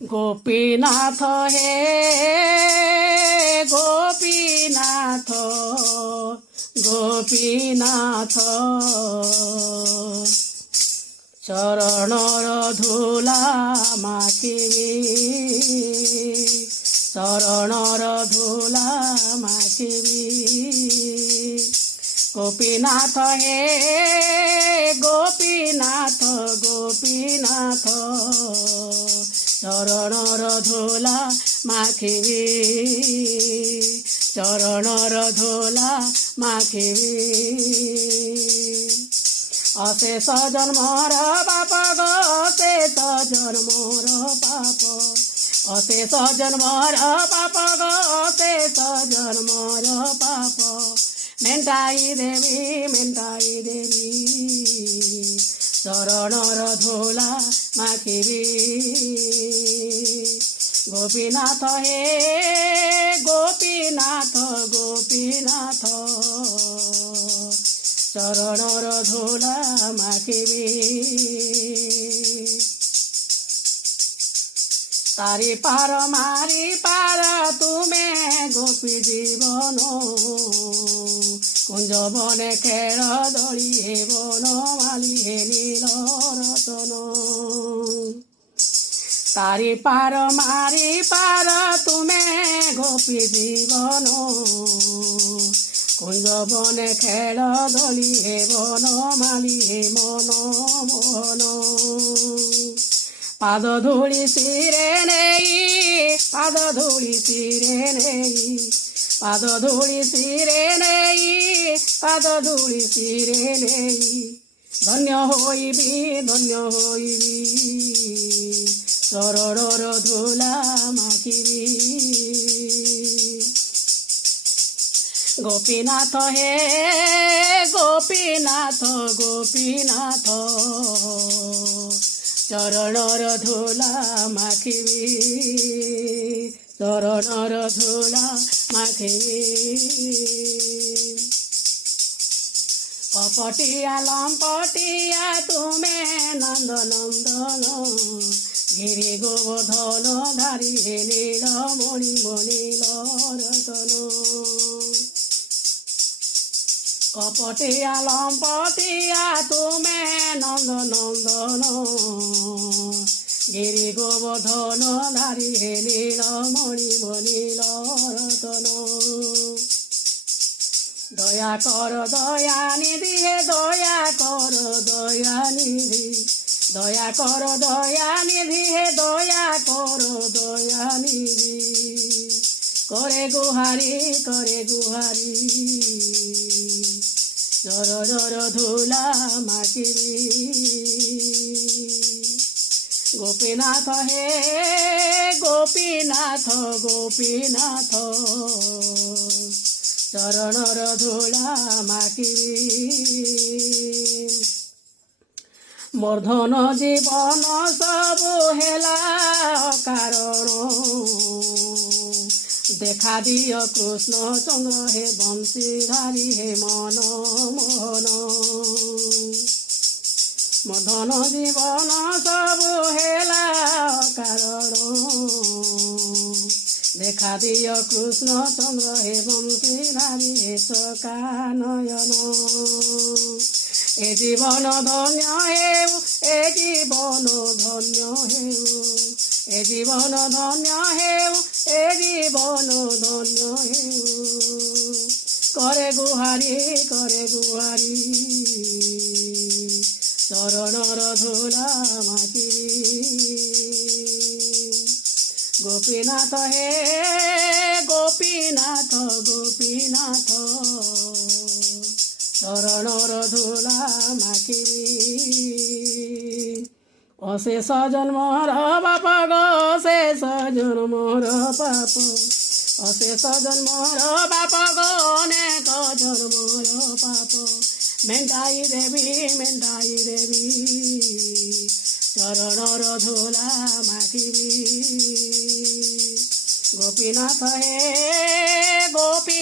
গোপীনাথ হে গোপীনাথ গোপীনাথ চরণর ধুলা মাখিবি চরণর ধুলা মাখিবি গোপীনাথ হে গোপীনাথ গোপীনাথ চরণর ধুলা মাখিবি চরণর ধুলা মাখিবি অশেষ জন্মর পাপ গো অশেষ জন্মর পাপ অশেষ জন্মর পাপ গো অশেষ জন্মর পাপ মেন্টাই দেবী চরণর ধুলা মাখিবি গোপীনাথ হে গোপীনাথ গোপীনাথ চরণর ধুলা মাখিবি তারি পার মারি পার তুমে গোপী জীবন কুঞ্জ বনে খের দড়ি হে বন মালি হে নীল রতন তারি পার মারি পার তুমে গোপী জীবন কুঞ্জ বনে খেল দলি হে বন মালি হে মন মোহন পাদ ধূলি শিরে নেই পাদ ধূলি শিরে নেই পাদ ধূলি শিরে নেই পাদ ধূলি শিরে নেই ধন্য হইবি চরণর ধুলা মাখিবি গোপীনাথ হে গোপীনাথ গোপীনাথ চরণর ধুলা মাখিবি চরণর ধুলা মাখিবি কপটিয়া লম্পটিয়া তুমে নন্দ নন্দন গিরি গোবর্ধন ধারি হে নীল মণি মণিল রতন কপটিয়া লম্পটিয়া তুমে নন্দ নন্দন গিরি গোবর্ধন ধারি হে নীল মণি মণিল রতন দয়া কর দয়ানিধি হে দয়া কর দয়ানিধি দয়া কর দয়ানিধি হে দয়া কর দয়ানিধি করে গুহারি চরণর ধুলা মাখিবি গোপীনাথ হে গোপীনাথ গোপীনাথ চরণর ধুলা মাখিবি মর্ধন জীবন সবু হেলা কারণ দেখা দিও কৃষ্ণ চন্দ্র হে বংশীধারী হে মন মোহন মর্ধন জীবন সবু হেলা কারণ দেখা দিও কৃষ্ণ চন্দ্র হে বংশীধারী হে চকা নয়ন এ জীবন ধন্য হেউ এ জীবন ধন্য হেউ এ জীবন ধন্য হেউ এ জীবন ধন্য হেউ করে গুহারি চরণর ধুলা মাখিবি গোপীনাথ হে গোপীনাথ গোপীনাথ চরণর ধুলা মাখিবি অশেষ জন্মর পাপ গো অশেষ জন্মর পাপ অশেষ জন্মর পাপ গো অনেক জন্মর পাপ মেন্টাই দেবী চরণর ধুলা মাখিবি গোপীনাথ হে গোপী